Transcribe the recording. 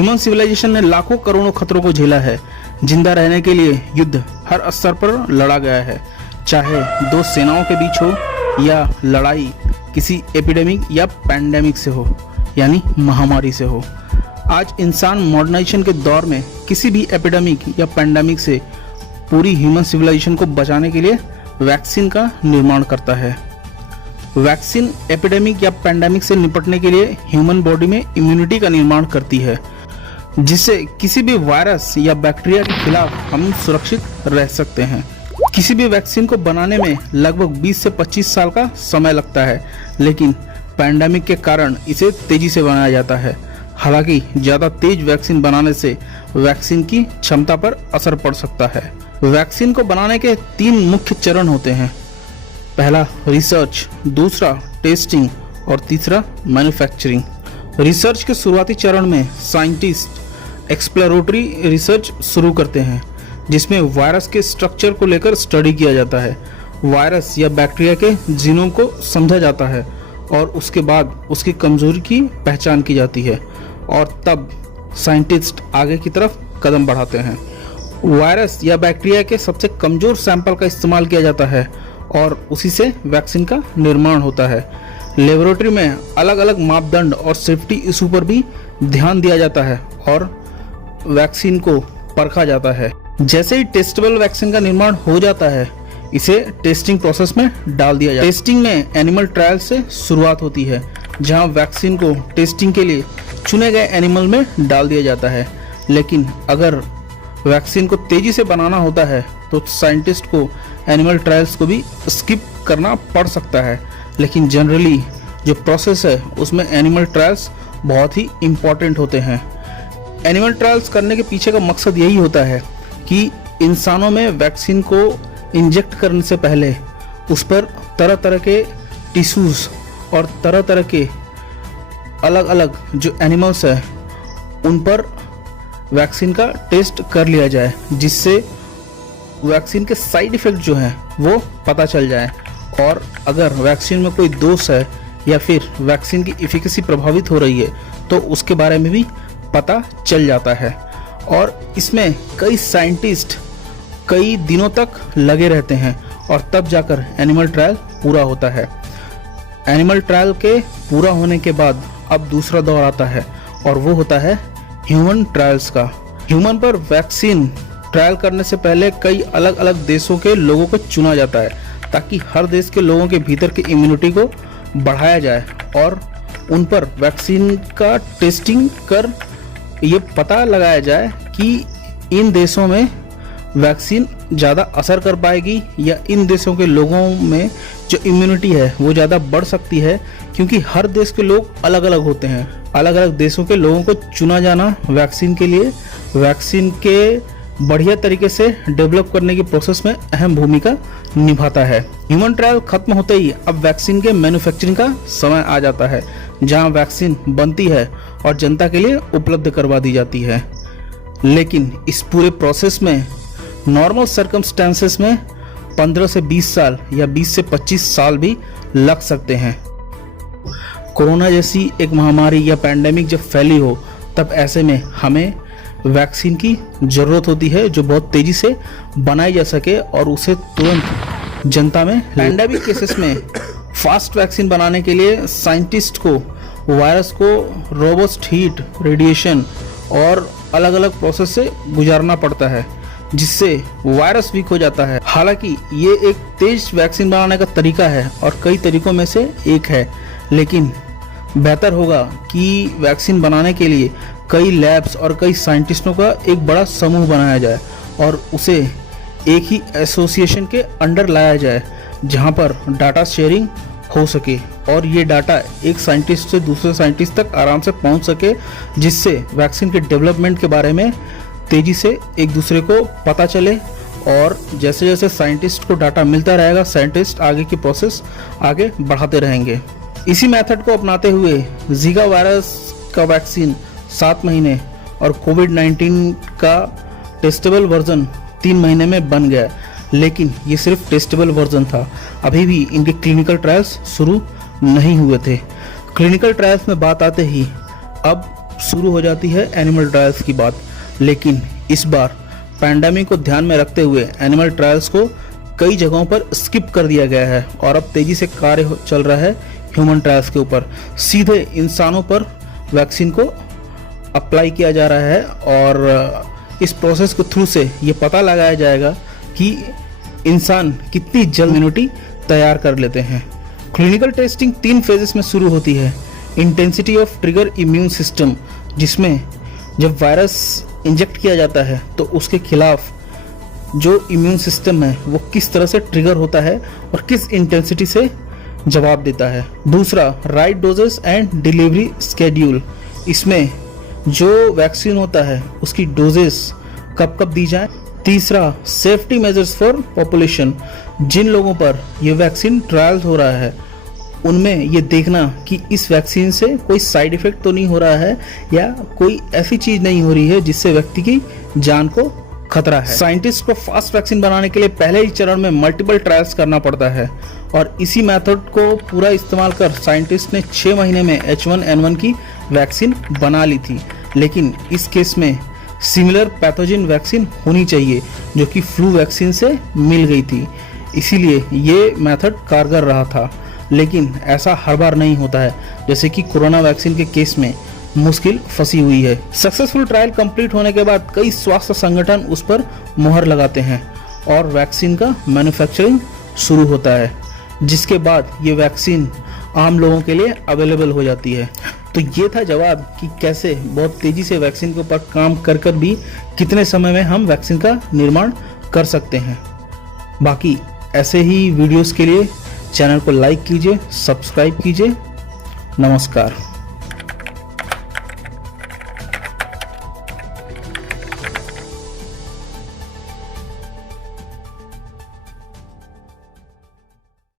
Human civilisation ने लाखों करोड़ों खतरों को झेला है। जिंदा रहने के लिए युद्ध हर स्तर पर लड़ा गया है, चाहे दो सेनाओं के बीच हो या लड़ाई किसी एपिडेमिक या पैंडेमिक से हो, यानी महामारी से हो। आज इंसान मॉडर्नाइजेशन के दौर में किसी भी एपिडेमिक या पैंडेमिक से पूरी ह्यूमन सिविलाइजेशन को बचाने के लिए वैक्सीन का निर्माण करता है। वैक्सीन एपिडेमिक या पैंडेमिक से निपटने के लिए ह्यूमन बॉडी में इम्यूनिटी का निर्माण करती है, जिससे किसी भी वायरस या बैक्टीरिया के खिलाफ हम सुरक्षित रह सकते हैं। किसी भी वैक्सीन को बनाने में लगभग 20 से 25 साल का समय लगता है, लेकिन पैंडेमिक के कारण इसे तेजी से बनाया जाता है। हालांकि ज़्यादा तेज वैक्सीन बनाने से वैक्सीन की क्षमता पर असर पड़ सकता है। वैक्सीन को बनाने के 3 मुख्य चरण होते हैं। पहला रिसर्च, दूसरा टेस्टिंग और तीसरा मैन्युफैक्चरिंग। रिसर्च के शुरुआती चरण में साइंटिस्ट एक्सप्लोरेटरी रिसर्च शुरू करते हैं, जिसमें वायरस के स्ट्रक्चर को लेकर स्टडी किया जाता है। वायरस या बैक्टीरिया के जीनोम को समझा जाता है और उसके बाद उसकी कमजोरी की पहचान की जाती है, और तब साइंटिस्ट आगे की तरफ कदम बढ़ाते हैं। वायरस या बैक्टीरिया के सबसे कमजोर सैंपल का इस्तेमाल किया जाता है और उसी से वैक्सीन का निर्माण होता है। लेबोरेटरी में अलग अलग मापदंड और सेफ्टी इशू पर भी ध्यान दिया जाता है और वैक्सीन को परखा जाता है। जैसे ही टेस्टेबल वैक्सीन का निर्माण हो जाता है, इसे टेस्टिंग प्रोसेस में डाल दिया जाता है। टेस्टिंग में एनिमल ट्रायल से शुरुआत होती है, जहां वैक्सीन को टेस्टिंग के लिए चुने गए एनिमल में डाल दिया जाता है। लेकिन अगर वैक्सीन को तेजी से बनाना होता है तो साइंटिस्ट को एनिमल ट्रायल्स को भी स्किप करना पड़ सकता है। लेकिन जनरली जो प्रोसेस है उसमें एनिमल ट्रायल्स बहुत ही इम्पॉर्टेंट होते हैं। एनिमल ट्रायल्स करने के पीछे का मकसद यही होता है कि इंसानों में वैक्सीन को इंजेक्ट करने से पहले उस पर तरह तरह के टिश्यूज़ और तरह तरह के अलग अलग जो एनिमल्स हैं उन पर वैक्सीन का टेस्ट कर लिया जाए, जिससे वैक्सीन के साइड इफ़ेक्ट जो हैं वो पता चल जाए, और अगर वैक्सीन में कोई दोष है या फिर वैक्सीन की एफिकेसी प्रभावित हो रही है तो उसके बारे में भी पता चल जाता है। और इसमें कई साइंटिस्ट कई दिनों तक लगे रहते हैं और तब जाकर एनिमल ट्रायल पूरा होता है। एनिमल ट्रायल के पूरा होने के बाद अब दूसरा दौर आता है और वो होता है ह्यूमन ट्रायल्स का। ह्यूमन पर वैक्सीन ट्रायल करने से पहले कई अलग अलग देशों के लोगों को चुना जाता है, ताकि हर देश के लोगों के भीतर की इम्यूनिटी को बढ़ाया जाए और उन पर वैक्सीन का टेस्टिंग कर ये पता लगाया जाए कि इन देशों में वैक्सीन ज़्यादा असर कर पाएगी या इन देशों के लोगों में जो इम्यूनिटी है वो ज़्यादा बढ़ सकती है, क्योंकि हर देश के लोग अलग अलग होते हैं। अलग अलग देशों के लोगों को चुना जाना वैक्सीन के लिए वैक्सीन के बढ़िया तरीके से डेवलप करने की प्रोसेस में अहम भूमिका निभाता है। ह्यूमन ट्रायल खत्म होते ही अब वैक्सीन के मैन्युफैक्चरिंग का समय आ जाता है, जहां वैक्सीन बनती है और जनता के लिए उपलब्ध करवा दी जाती है। लेकिन इस पूरे प्रोसेस में नॉर्मल सर्कमस्टेंसेस में 15 से 20 साल या 20 से 25 साल भी लग सकते हैं। कोरोना जैसी एक महामारी या पैंडेमिक जब फैली हो, तब ऐसे में हमें वैक्सीन की ज़रूरत होती है जो बहुत तेज़ी से बनाई जा सके और उसे तुरंत जनता में। पैंडेमिक केसेस में फास्ट वैक्सीन बनाने के लिए साइंटिस्ट को वायरस को रोबस्ट हीट, रेडिएशन और अलग अलग प्रोसेस से गुजारना पड़ता है, जिससे वायरस वीक हो जाता है। हालांकि ये एक तेज वैक्सीन बनाने का तरीका है और कई तरीकों में से एक है, लेकिन बेहतर होगा कि वैक्सीन बनाने के लिए कई लैब्स और कई साइंटिस्टों का एक बड़ा समूह बनाया जाए और उसे एक ही एसोसिएशन के अंडर लाया जाए, जहां पर डाटा शेयरिंग हो सके और ये डाटा एक साइंटिस्ट से दूसरे साइंटिस्ट तक आराम से पहुंच सके, जिससे वैक्सीन के डेवलपमेंट के बारे में तेज़ी से एक दूसरे को पता चले। और जैसे जैसे साइंटिस्ट को डाटा मिलता रहेगा, साइंटिस्ट आगे की प्रोसेस आगे बढ़ाते रहेंगे। इसी मेथड को अपनाते हुए जीका वायरस का वैक्सीन 7 महीने और कोविड-19 का टेस्टेबल वर्जन 3 महीने में बन गया, लेकिन ये सिर्फ टेस्टेबल वर्जन था। अभी भी इनके क्लिनिकल ट्रायल्स शुरू नहीं हुए थे। क्लिनिकल ट्रायल्स में बात आते ही अब शुरू हो जाती है एनिमल ट्रायल्स की बात। लेकिन इस बार पैंडेमिक को ध्यान में रखते हुए एनिमल ट्रायल्स को कई जगहों पर स्किप कर दिया गया है और अब तेजी से कार्य चल रहा है ह्यूमन ट्रायल्स के ऊपर। सीधे इंसानों पर वैक्सीन को अप्लाई किया जा रहा है और इस प्रोसेस के थ्रू से ये पता लगाया जाएगा कि इंसान कितनी जल्द इम्यूनिटी तैयार कर लेते हैं। क्लिनिकल टेस्टिंग 3 फेजेस में शुरू होती है। Intensity of trigger immune system, जिसमें जब वायरस इंजेक्ट किया जाता है तो उसके खिलाफ जो इम्यून सिस्टम है वो किस तरह से ट्रिगर होता है और किस इंटेंसिटी से जवाब देता है। दूसरा, right doses and delivery schedule, इसमें जो वैक्सीन होता है उसकी डोजेस कब कब दी जाए। तीसरा, सेफ्टी मेजर्स फॉर पॉपुलेशन, जिन लोगों पर ये वैक्सीन ट्रायल हो रहा है उनमें ये देखना कि इस वैक्सीन से कोई साइड इफेक्ट तो नहीं हो रहा है या कोई ऐसी चीज़ नहीं हो रही है जिससे व्यक्ति की जान को खतरा है। साइंटिस्ट को फास्ट वैक्सीन बनाने के लिए पहले ही चरण में मल्टीपल ट्रायल्स करना पड़ता है और इसी मेथड को पूरा इस्तेमाल कर साइंटिस्ट ने 6 महीने में H1N1 की वैक्सीन बना ली थी। लेकिन इस केस में सिमिलर पैथोजन वैक्सीन होनी चाहिए जो कि फ्लू वैक्सीन से मिल गई थी, इसीलिए ये मेथड कारगर रहा था। लेकिन ऐसा हर बार नहीं होता है, जैसे कि कोरोना वैक्सीन के केस में मुश्किल फंसी हुई है। सक्सेसफुल ट्रायल कंप्लीट होने के बाद कई स्वास्थ्य संगठन उस पर मुहर लगाते हैं और वैक्सीन का मैन्युफैक्चरिंग शुरू होता है, जिसके बाद ये वैक्सीन आम लोगों के लिए अवेलेबल हो जाती है। तो ये था जवाब कि कैसे बहुत तेज़ी से वैक्सीन के ऊपर काम कर भी कितने समय में हम वैक्सीन का निर्माण कर सकते हैं। बाकी ऐसे ही वीडियोस के लिए चैनल को लाइक कीजिए, सब्सक्राइब कीजिए। नमस्कार।